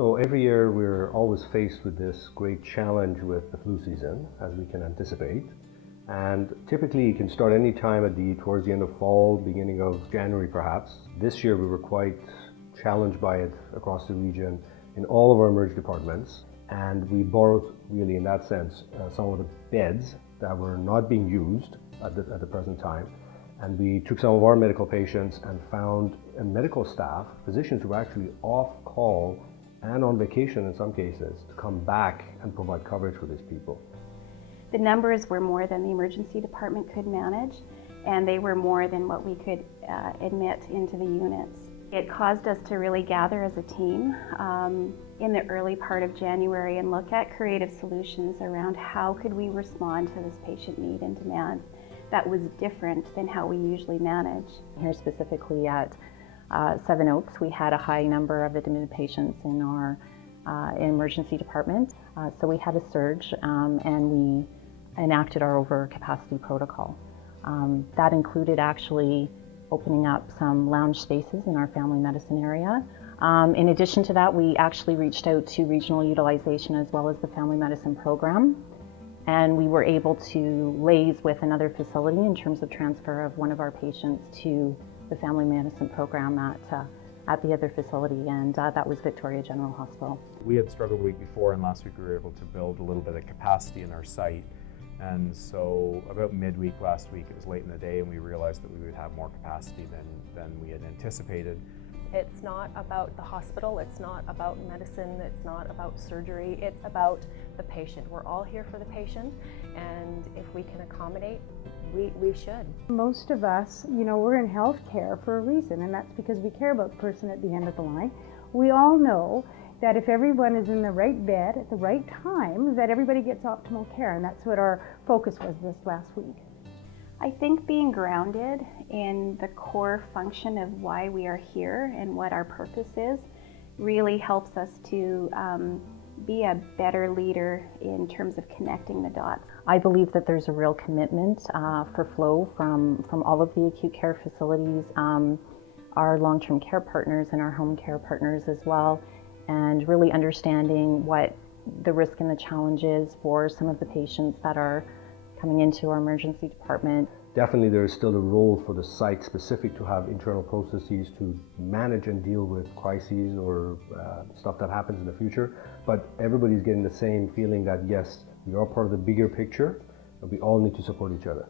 So every year we're always faced with this great challenge with the flu season, as we can anticipate. And typically it can start any time towards the end of fall, beginning of January perhaps. This year we were quite challenged by it across the region in all of our emergency departments. And we borrowed, really in that sense, some of the beds that were not being used at the present time. And we took some of our medical patients and found a medical staff, physicians who were actually off call and on vacation in some cases, to come back and provide coverage for these people. The numbers were more than the emergency department could manage, and they were more than what we could admit into the units. It caused us to really gather as a team in the early part of January and look at creative solutions around how could we respond to this patient need and demand that was different than how we usually manage. Here specifically at Seven Oaks, we had a high number of admitted patients in our emergency department. So we had a surge and we enacted our overcapacity protocol. That included actually opening up some lounge spaces in our family medicine area. In addition to that, we actually reached out to regional utilization as well as the family medicine program. And we were able to liaise with another facility in terms of transfer of one of our patients to the family medicine program at the other facility, and that was Victoria General Hospital. We had struggled the week before, and last week we were able to build a little bit of capacity in our site. And so about midweek last week, it was late in the day, and we realized that we would have more capacity than we had anticipated. It's not about the hospital, it's not about medicine, it's not about surgery, it's about the patient. We're all here for the patient, and if we can accommodate, we should. Most of us, we're in healthcare for a reason, and that's because we care about the person at the end of the line. We all know that if everyone is in the right bed at the right time, that everybody gets optimal care, and that's what our focus was this last week. I think being grounded in the core function of why we are here and what our purpose is really helps us to be a better leader in terms of connecting the dots. I believe that there's a real commitment for flow from all of the acute care facilities, our long-term care partners and our home care partners as well, and really understanding what the risk and the challenge is for some of the patients that are coming into our emergency department. Definitely there is still a role for the site specific to have internal processes to manage and deal with crises or stuff that happens in the future, but everybody's getting the same feeling that yes, we are part of the bigger picture and we all need to support each other.